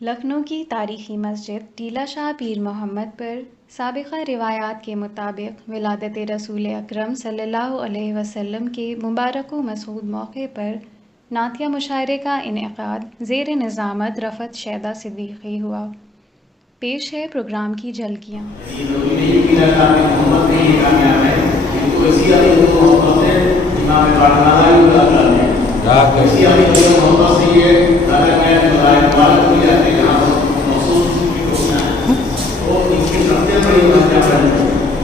लखनऊ की तारीखी मस्जिद टीला शाह पीर मोहम्मद पर साबिक़ा रिवायात के मुताबिक विलादत रसूल अकरम सल्लल्लाहु अलैहि वसल्लम के मुबारक व मसऊद मौके पर नातिया मुशायरे का इनेकाद ज़ेर निज़ामत रफ़त शैदा सिद्दीक़ी हुआ। पेश है प्रोग्राम की झलकियाँ।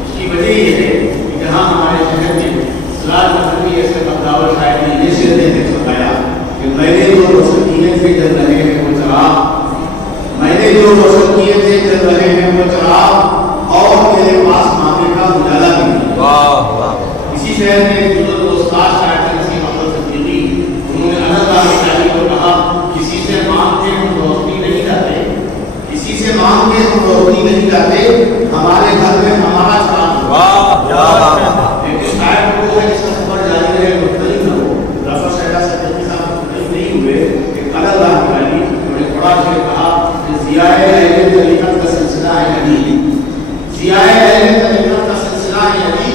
उसकी वजह ये है कि जहाँ हमारे शहर में सलाद मजहबी ऐसे बदलाव शायद ने शेर ने बताया कि मैंने जो रोशन किए थे जल रहे हैं वो चराग, मैंने जो रोशन किए थे जल रहे हैं वो चराग, और मेरे पास मांगे का उजाला भी नहीं। वाह वाह। इसी शहर में बुजुर्ग उस्ताद शायद नसीम अहमद सिद्दीकी, उन्होंने अल्लाह ताला को कहा, किसी से मांग के हम रोशनी नहीं लाते, किसी से मांग के हम रोशनी नहीं लाते, हमारे घर में हमारा चराग। लेकिन शायद वो है जिसका सफर जारी रहे, मुख्तलिफ न हो। रफ़त शैदा सिद्दीकी साहब मुख्तलिफ नहीं हुए कि अल्लाह वाली उन्होंने बड़ा शेर कहा कि ज़ियाए अहले तरीक़त का सिलसिला है अली, ज़ियाए अहले तरीक़त का सिलसिला है अली,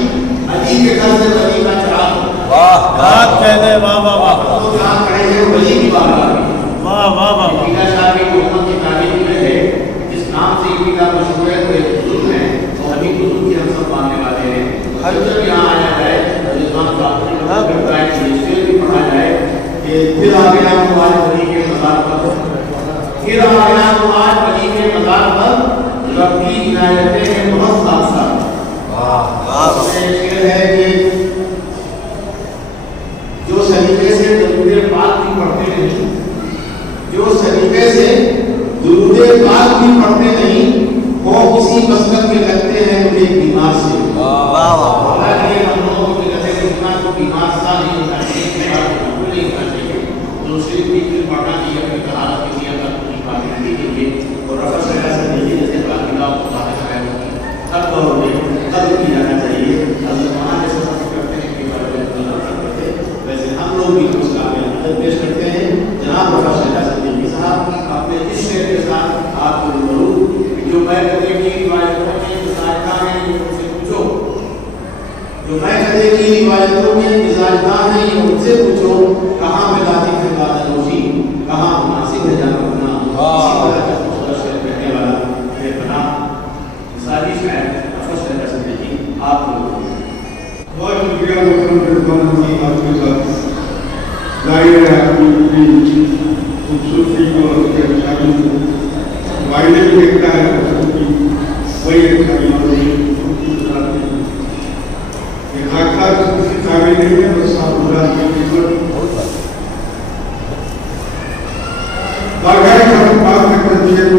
अली के घर से वली का चराग। वाह वाह कहते हैं, वाह वाह वाह। तो जहाँ खड़े हैं वली की बात आ गई। वाह वाह वाह। टीला शाह की मोहम्मद की तारीफ में है, जिस नाम से टीला मशहूर है, वो एक बुजुर्ग है और अभी बुजुर्ग की हम सब मानने वाले हैं। हर जब यहाँ आया जाए रिजवान साहब भी पढ़ा जाए कि फिर आ गया तुम्हारे वली के मज़ार पर, फिर आ गया तुम्हारे वली के मज़ार पर, रब्बी इनायतें हैं बहुत साथ साथ। शेर है कि जो सलीके से दुरूद पाक भी पढ़ते नहीं, जो सलीके से दुरूद पाक भी पढ़ते नहीं, वो किसी मसलक में लगते हैं मुझे बीमार से। हालांकि हम लोगों को कहते हैं कि बीमार को बीमार सा नहीं होना चाहिए, बीमार को बिल्कुल नहीं होना चाहिए। दूसरी भी फिर पढ़ना चाहिए अपनी तलाश की नियत का पूरी पाबंदी के लिए। और रफ़त शैदा सिद्दीकी जैसे बाकिला को बातें कराए होती हैं, हर दौर में कदर की जाना चाहिए। हज़रत वहाँ जैसे सब करते हैं कि करते, वैसे हम लोग भी कुछ काबिल मदद पेश करते हैं। जनाब रफ़त शैदा सिद्दीकी साहब अपने इस शेर के साथ आपको रूबरू, जो मैं कदे की रिवायतों में मिजाजदार है, उनसे पूछो, जो मैं कदे की रिवायतों में मिजाजदार है, उनसे पूछो, कहाँ मिलाती है बादलोशी, कहाँ मुनासिब है जाना अपना। इसी तरह का खूबसूरत शेर कहने वाला बेपना मिसाली शायर रफ़त शैदा सिद्दीकी आप लोग। बहुत शुक्रिया मोहतरम रिजवान जी, आपके साथ जाहिर है आपकी खूबसूरती को और उसके शादी को वायदे भी देखता है, वही अच्छा खाकर काबिल नहीं है, बस आप बुरा बात करते हैं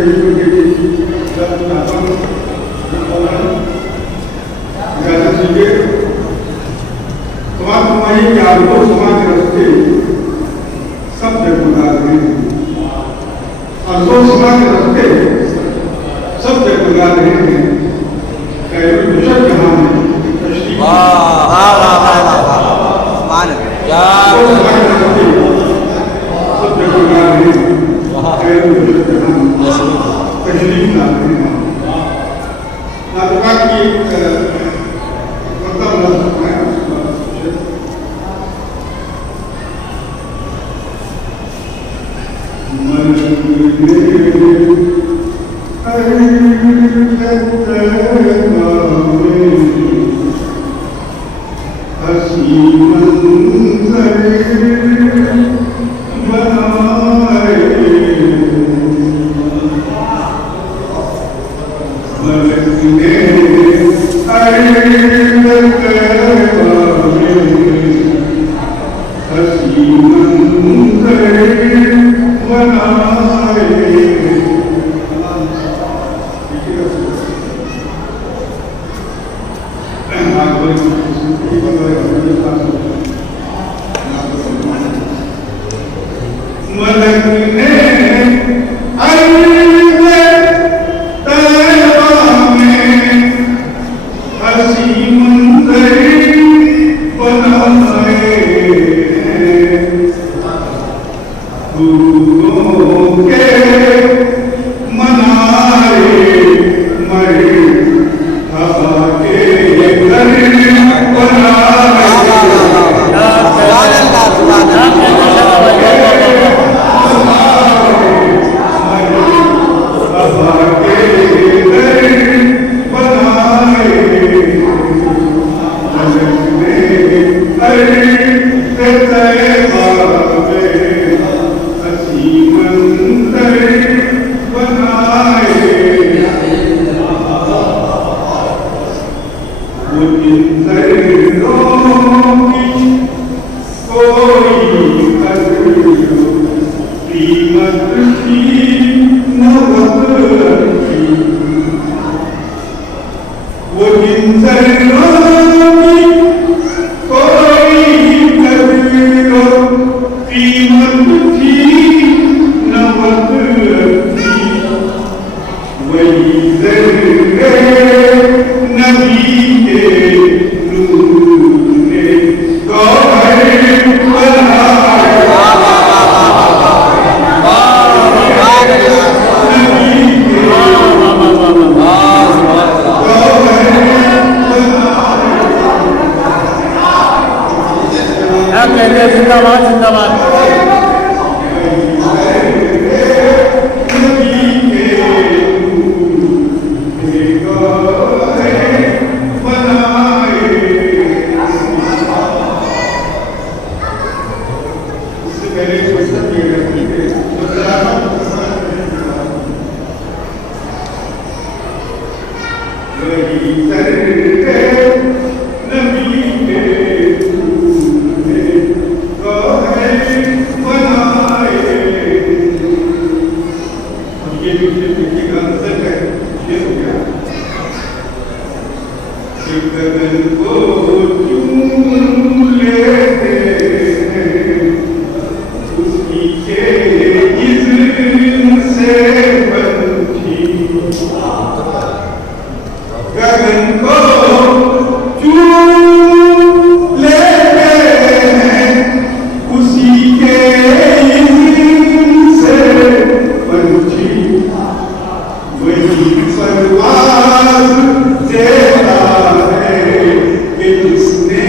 तुम्हारी क्या लो समाज रस्ते सब जगमगा रहे हैं, और दो समाज रस्ते सब जगमगा रहे हैं। दूसरा जहां में सब जगमगा रहे हैं, तशरीफ ला रहे हैं। नातुका की वही सर है नबी के तूने कहे बनाए। अब ये जो लिखने का आंसर है ये हो गया कि गगन को चूम लेते हैं उसकी के इज़्न से पंछी। गगन को चूम लेते हैं उसी के इज़्न से पंछी। वही परवाज़ देता है कि जिसने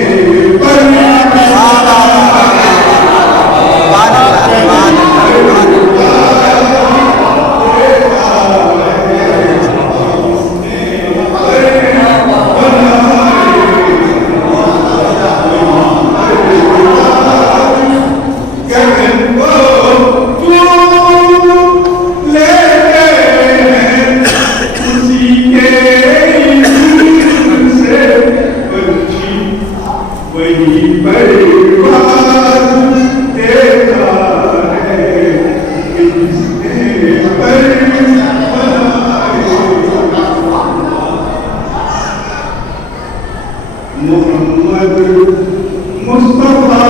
मोहम्मद मुस्तफा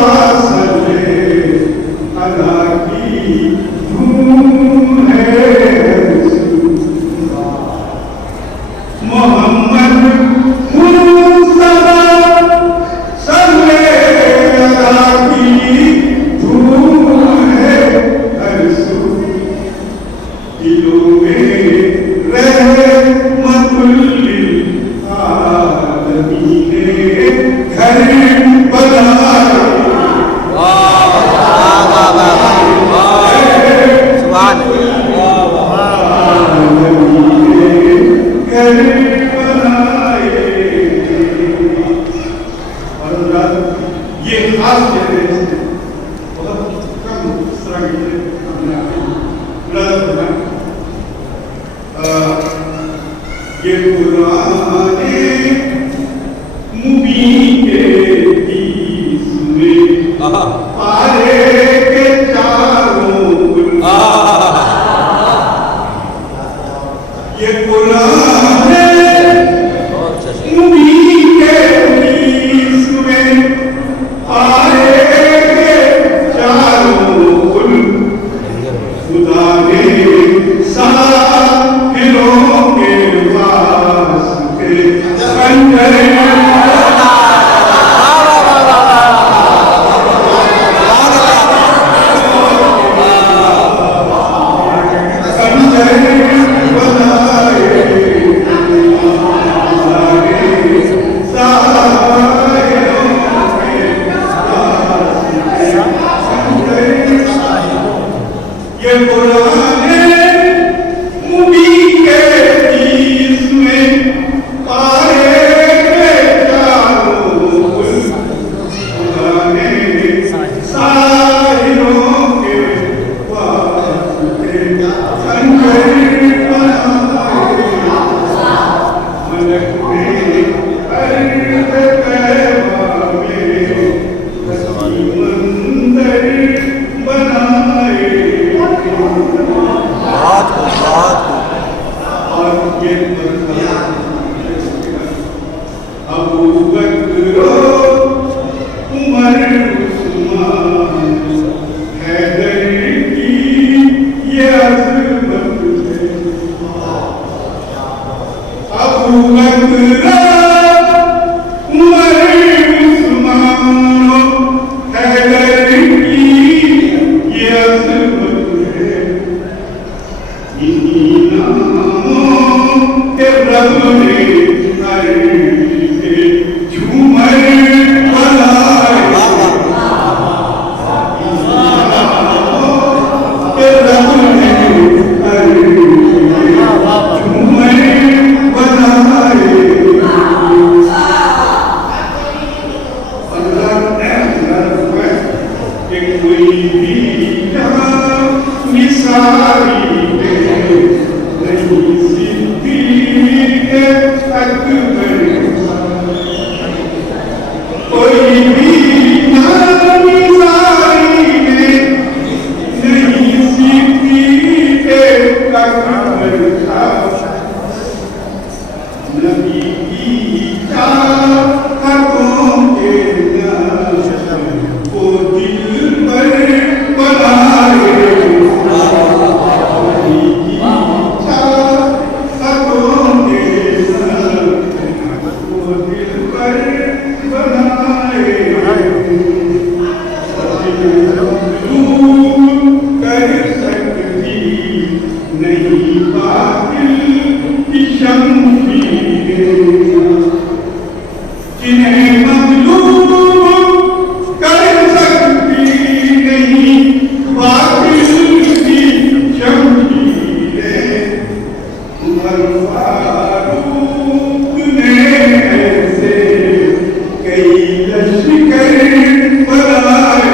सल्ले अला की धूम है। मोहम्मद मुस्तफा सल्ले अला की धूम है हर सू। दिलों में रहमतुल लिल आलमीन घर बनाए। घर बनाए। और ये खास जनरेशन है, बहुत कम इस तरह की हमने ये पुराने मुबीन के बीच में पारे के चारों ये पुराने मुबीन के बीच में पारे के चारों खुदा ने साहिरों के पास के खंजर नहीं बातिल की शमशीरें, जिन्हें मजलूम कर सकती नहीं बातिल की शमशीरें। उमर फारूक ने ऐसे कई लश्कर बनाए,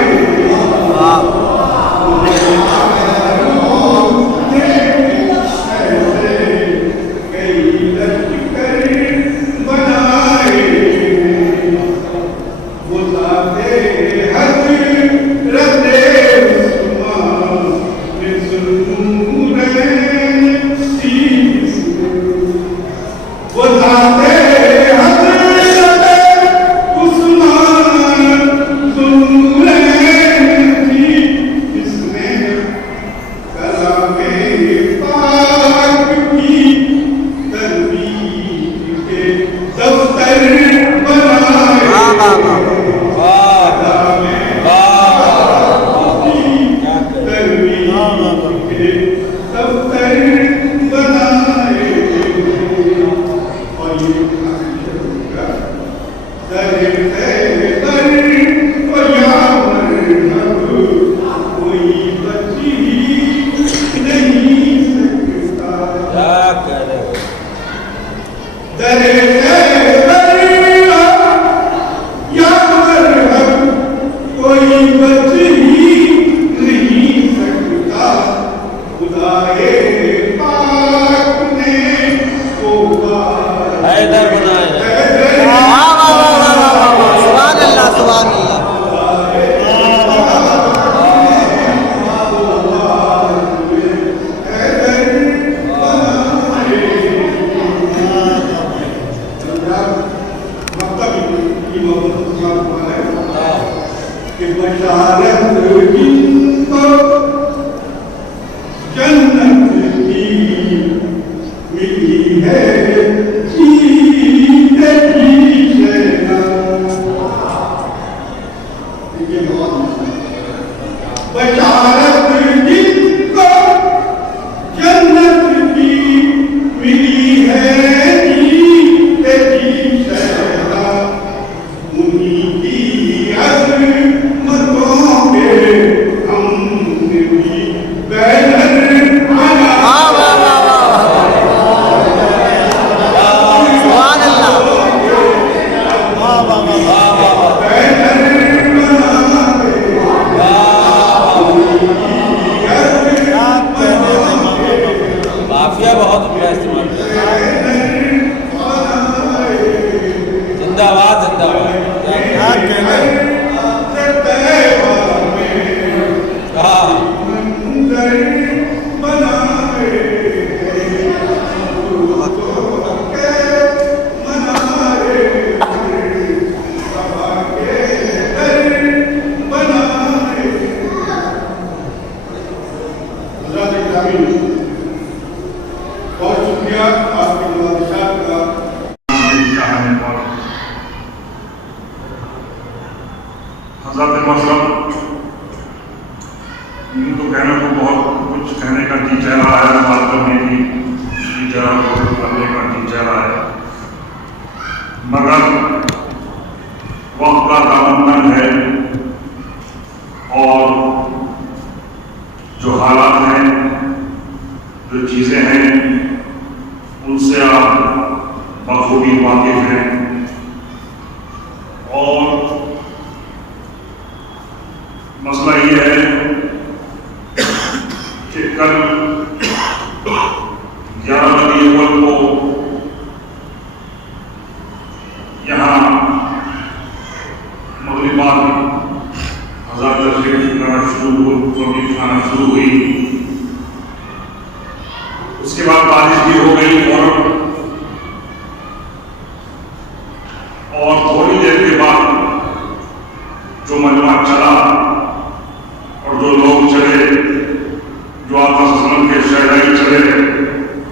उसके बाद बारिश भी हो गई और थोड़ी देर के बाद जो मजमा चला और जो लोग चले, जो आत्मसमन के शहरी चले,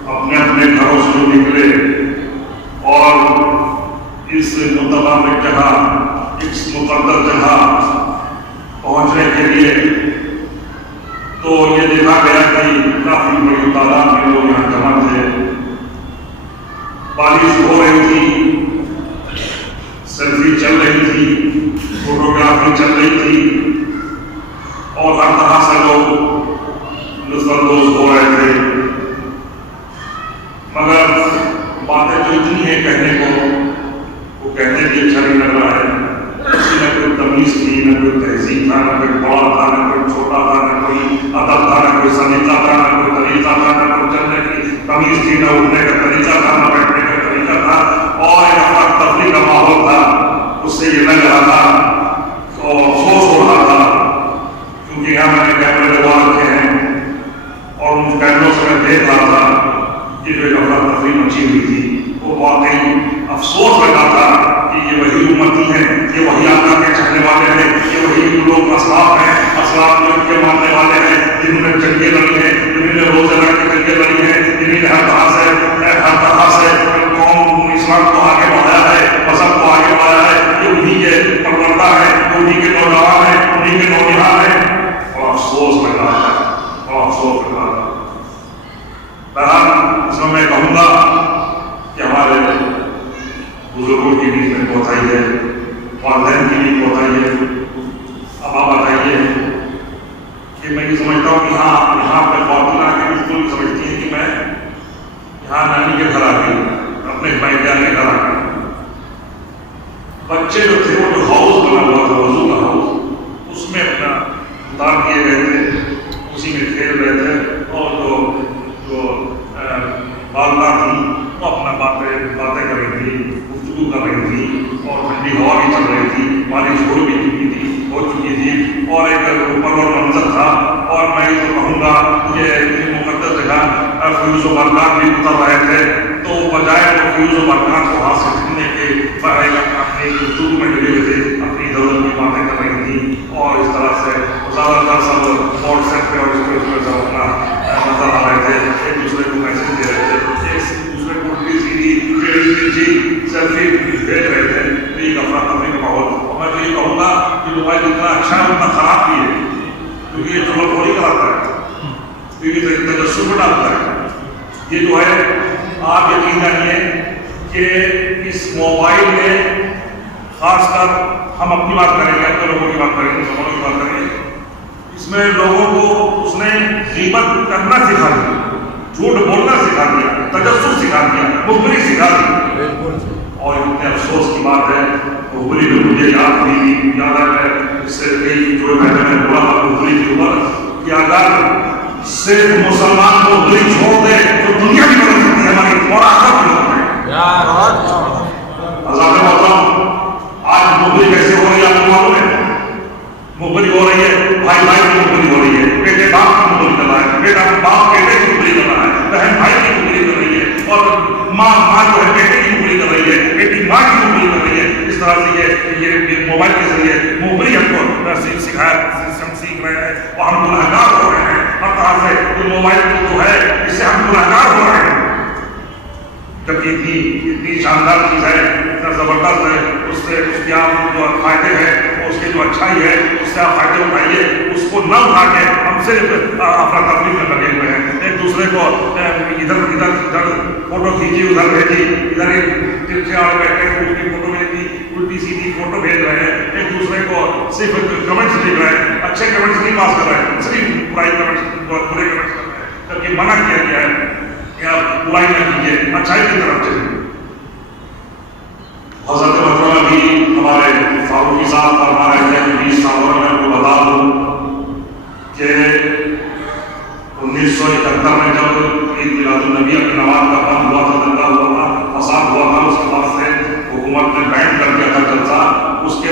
अपने अपने घरों से जो निकले और इस मुतबारक जगह, इस मुकद्दस जगह पहुंचने के लिए, तो ये देखा गया कि काफी बड़ी तादाद बारिश हो रही थी, सेल्फी चल रही थी, फोटोग्राफी चल रही थी और हर तरह से लोग लुत्फानंदोज हो रहे थे। मगर बातें तो इतनी है कहने को, वो कहने भी अच्छा नहीं लग रहा है। न कोई तमीज थी, न कोई तहजीब था, न कोई बड़ा था, न कोई छोटा था, न कोई अदब था, न कोई सलीका था, न कोई तरीका था, न कोई चलने की तमीज थी, न उठने का तरीका था, न बैठने का तरीका था और एक अफरा तफरी का माहौल था। उससे ये लग रहा था और अफसोस हो रहा था, क्योंकि यहाँ मैंने कैमरे लगा रखे हैं और उन कैमरों से मैं देख रहा था कि जो एक अफरा तफरी मची हुई थी, वो वाकई अफसोस लगा था कि ये वही उम्मती हैं, ये वही आका के चाहने वाले हैं, ये वही लोग असलाफ हैं, असलाफ के मानने वाले हैं, जिन्होंने जंगें लड़ी हैं, जिन्होंने रोजे रख के जंगें लड़ी हैं, जिन्होंने हर तरह से कौम इस्लाम को आगे बढ़ाया है, मजहब को आगे बढ़ाया है। ये उन्हीं के परवरदा है, उन्हीं के नौजवान है, उन्हीं के नौनिहाल है। और अफसोस लगा था, और अफसोस लगा था। बहरहाल इसमें मैं कहूँगा कि हमारे बुजुर्गों की भी इसमें कोताही है, वालिदैन की भी कोताही है। अब आप बताइए कि मैं ये समझता हूँ कि हाँ, यहाँ पे फातिमा के बिल्कुल समझती है कि मैं यहाँ नानी के घर आ गई, अपने भाई के घर आ गई। बच्चे जो थे वो जो हाउस बना हुआ था, वजू का हाउस, उसमें अपना उतार किए गए थे, उसी में खेल रहे थे और जो बालदा थी वो अपना बातें कर रही थी, गुफ्तगू कर रही थी और ठंडी हवा भी चल रही थी, बारिश हो चुकी थी और एक ऊपर मंजर था। और मैं ये तो कहूँगा कि मुकद्दस जगह फ्यूज व बरक़ात भी उतर रहे थे, तो बजाय वो फ्यूज व बरक़ात को हाथ से छूने के अपनी गुफ्तगू में डूबे हुए थे, अपनी इधर उधर की बातें कर रही थी और इस तरह से ज़्यादातर सब व्हाट्सएप पे और इसमें सब अपना नजर आ रहे थे, एक दूसरे को मैसेज दे रहे थे, एक दूसरे को उल्टी सीधी सेल्फी भेज रहे थे। तो ये अफरा तफरी का माहौल। और मैं तो ये कहूँगा कि मोबाइल जितना अच्छा है उतना खराब भी है, क्योंकि ये चुगलखोरी कराता है, क्योंकि तजस्सुस में डालता है। ये जो है आप यकीन जानिए कि इस मोबाइल में खासकर हम अपनी बात करेंगे, अपने लोगों की बात करेंगे, मुसलमानों की बात करेंगे, इसमें लोगों को उसने गीबत करना सिखा दिया, झूठ बोलना सिखा दिया, तजस्सुस सिखा दिया, मुखबिरी सिखा दी। और इतने अफसोस की बात है, मुखबिरी में मुझे याद है, इससे कई जो मैंने बोला था मुखबिरी के ऊपर कि अगर सिर्फ मुसलमान मुखबिरी छोड़ दे तो दुनिया भी बदल सकती है हमारी और आखिरत भी बदल सकती है। आज मुखबिरी कैसे हो रही है आपको मालूम है? मुखबिरी हो रही है, भाई भाई की मुखबिरी हो रही है, बेटे बाप की मुखबिरी कर रहा है, बेटा बाप बेटे की मुखबिरी कर रहा है, बहन भाई की मुखबिरी कर रही है और माँ जो है बेटे की मुखबिरी कर रही है, बेटी माँ की मुखबिरी कर रही है। इस तरह से ये मोबाइल के जरिए मुखबिरी हमको सिखाया, हम सीख रहे हैं और हम गुनहगार हो रहे हैं। हर तरह से मोबाइल जो है इससे हम गुनहगार हो रहे हैं। जबकि इतनी शानदार चीज़ है, इतना ज़बरदस्त है, उससे उसके आप जो फायदे हैं, उसके जो अच्छाई है, उससे आप फायदे उठाइए, उसको न उठा के हम सिर्फ अफरा तफरी में लगे हुए हैं। एक दूसरे को इधर फोटो खींची, उधर भेजी, इधर तिरछे और बैठे उसकी फोटो भेजी, उल्टी सीधी फोटो भेज रहे हैं, एक दूसरे को सिर्फ कमेंट्स लिख रहे हैं, अच्छे कमेंट्स नहीं पास कर रहे हैं, सिर्फ बुराई कमेंट्स, बुरे कमेंट्स कर रहे हैं। जबकि मना किया गया है या बुराई न कीजिए, अच्छाई की तरफ चलिए। हज़रत महतरमा भी हमारे फारूकी साहब फरमा रहे थे, 20 साल और मैं आपको बता दूँ कि 1971 में जब ईद मिलादुन्नबी अपनी नमाज का बंद हुआ था, दंगा हुआ था, फसाद हुआ था, उसके बाद से हुकूमत ने बैन कर दिया था जलसा। उसके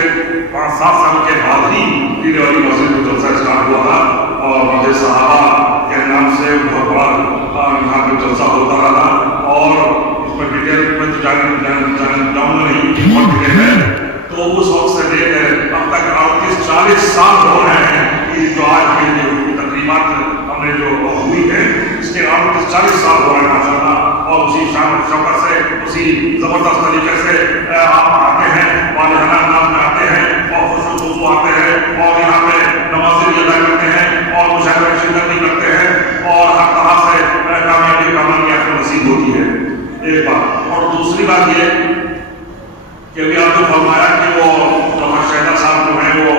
5-7 साल के बाद ही पीरे वाली मस्जिद में जलसा स्टार्ट हुआ था और मस्जिद सहाबा के नाम से बहुत बड़ा यहाँ पर जलसा होता रहा। और इसमें डिटेल में तो जाऊँगा नहीं, बहुत डिटेल है। तो उस वक्त से लेकर अब तक 38-40 साल हो रहे हैं कि जो आज की जो तकरीबात हमने जो हुई है, इसके 38-40 साल हो रहे हैं माशाअल्लाह। और उसी शान शौकत से, उसी ज़बरदस्त तरीके से आप आते हैं, वालिहाना अंदाज में आते हैं और खुशबू आते हैं और यहाँ पे नमाज़ भी अदा करते हैं और मुशाहिरा शिरकत भी करते हैं और हर तरह से कामयाबी आपको नसीब होती है। एक बात और दूसरी बात ये कि अभी आपने फरमाया कि वो डॉक्टर शहदा साहब जो है वो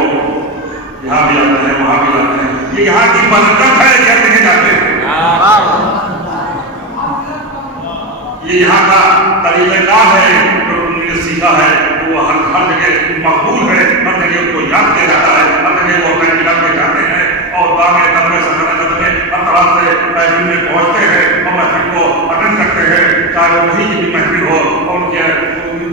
यहाँ भी आते हैं, वहाँ भी आते हैं, ये यहाँ की बरकत है क्या नहीं जाते हैं? ये यहाँ का तरीक़ाकार है जो उन्होंने सीखा है, वो हर जगह मकबूल है, हर जगह उनको याद किया जाता है, हर जगह वो अपने मिलाप में जाते हैं और दामे कदमे सदमे कदमे हर तरह से महफिल में पहुँचते हैं और महफिल को अटेंड करते हैं, चाहे वो कहीं की भी महफिल हो, और उनके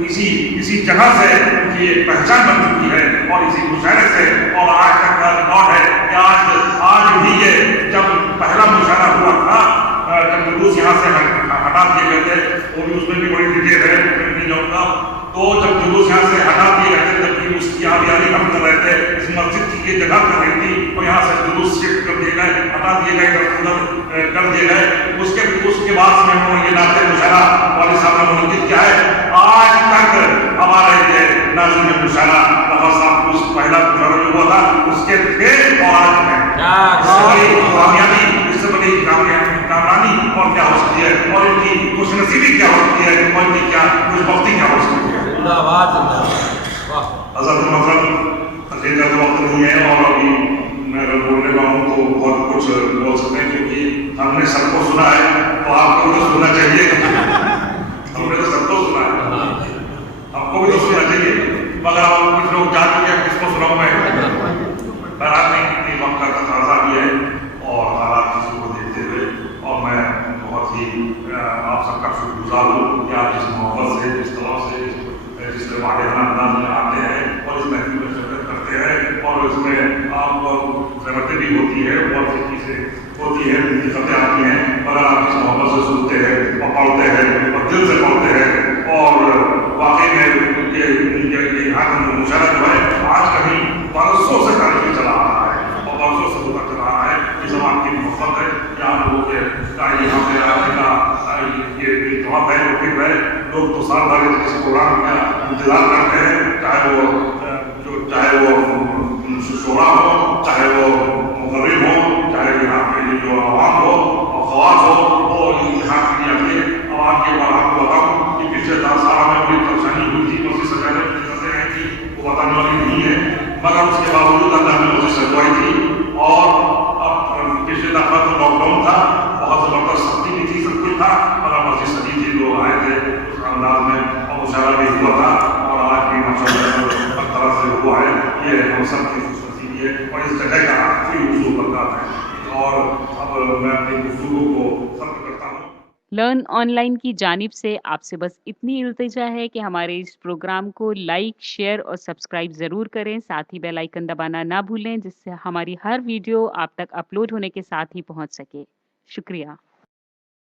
इसी जगह से उनकी एक पहचान बन चुकी है और इसी मुशायरे से, और आज तक का रिकॉर्ड है कि आज भी ये जब पहला मुशायरा हुआ था, जब जुलूस यहाँ से हटा दिए गए थे, वो भी उसमें भी बड़ी डिटेल है, नहीं जाऊँगा, तो जब जुलूस यहाँ से हटा दिए गए थे जबकि उसकी आबियारी हम कर रहे थे, इस मस्जिद की ये जगह कर रही थी और यहाँ से जुलूस शिफ्ट कर दिए गए, हटा दिए गए, कर दिए गए, उसके बाद में उन्होंने ये नाते मुशायरा वाले साहब ने मुनक्किद किया है। आज तक हमारे ये नाज़िम मुशायरा रफ़ा साहब उस पहला मुशायरा जो हुआ था उसके थे और आज में कामयाबी, इससे बड़ी कामरानी और क्या हो सकती है, और इनकी खुशनसीबी क्या हो सकती है, और इनकी क्या खुशबख्ती क्या हो सकती है। हज़रत मतलब अखीर का वक्त नहीं है और अभी मैं अगर बोलने वाला हूँ तो बहुत कुछ बोल सकते हैं, क्योंकि हमने सबको सुना है तो आपको भी तो सुनना चाहिए। हमने तो सबको सुना है, आपको भी तो सुनना चाहिए, मगर कुछ लोग जान चुके हैं किसको सुनाऊँ मैं। बहरहाल में कितनी वक्त का तकाज़ा भी है और हालात किसी को देखते हुए, और मैं बहुत ही आप सबका शुक्रगुजार हूँ कि आप जिस मोहब्बत से, जिस तरह से, जिस वाहियाना अंदाज में आते हैं और इस महफिल में शिरकत करते हैं, और इसमें आप ज़रूरतें भी होती है, बहुत सी चीज़ें होती है, दिक्कतें आती हैं, मगर आप इस मोहब्बत से सुनते हैं और पढ़ते हैं और दिल से पढ़ते हैं, और वाकई में यहाँ का मुशायरा जो है आज कहीं बरसों से तारीख चला आ रहा है और बरसों से होता चला आ रहा है। इस जमात की मोहब्बत है, यहाँ लोगों के यहाँ पे आने का ये जवाब है, वो फिक्र है, लोग तो साल भर इस प्रोग्राम का इंतजार करते हैं, चाहे वो शोरा हो, चाहे वो मुकर्रिर हो, चाहे यहाँ के जो आवाम हो और ख़वास हो, और यहाँ की अपने आवाम के बारे में बताऊँ कि पिछले 10 साल में बड़ी परेशानी हुई थी, मस्जिद सजाने में दिक्कतें आई थी, वो बताने वाली नहीं है, मगर उसके बावजूद अल्लाह ने मस्जिद सजवाई थी। और अब पिछले दफ़ा तो लॉकडाउन था, बहुत ज़बरदस्त सख्ती भी थी, सब कुछ था, मगर मस्जिद सजी थी, लोग आए थे उस अंदाज में और मुशायरा भी हुआ था, और आज भी माशाअल्लाह हर तरह से हुआ है। ये हम सब की खुशनसीबी है और इस जगह का आखिरी हुजूर बरकत है। और अब मैं अपनी गुफ्तगू को खत्म करता हूँ। लर्न ऑनलाइन की जानिब से आपसे बस इतनी इल्तिजा है कि हमारे इस प्रोग्राम को लाइक, शेयर और सब्सक्राइब ज़रूर करें। साथ ही बेल आइकन दबाना ना भूलें, जिससे हमारी हर वीडियो आप तक अपलोड होने के साथ ही पहुंच सके। शुक्रिया।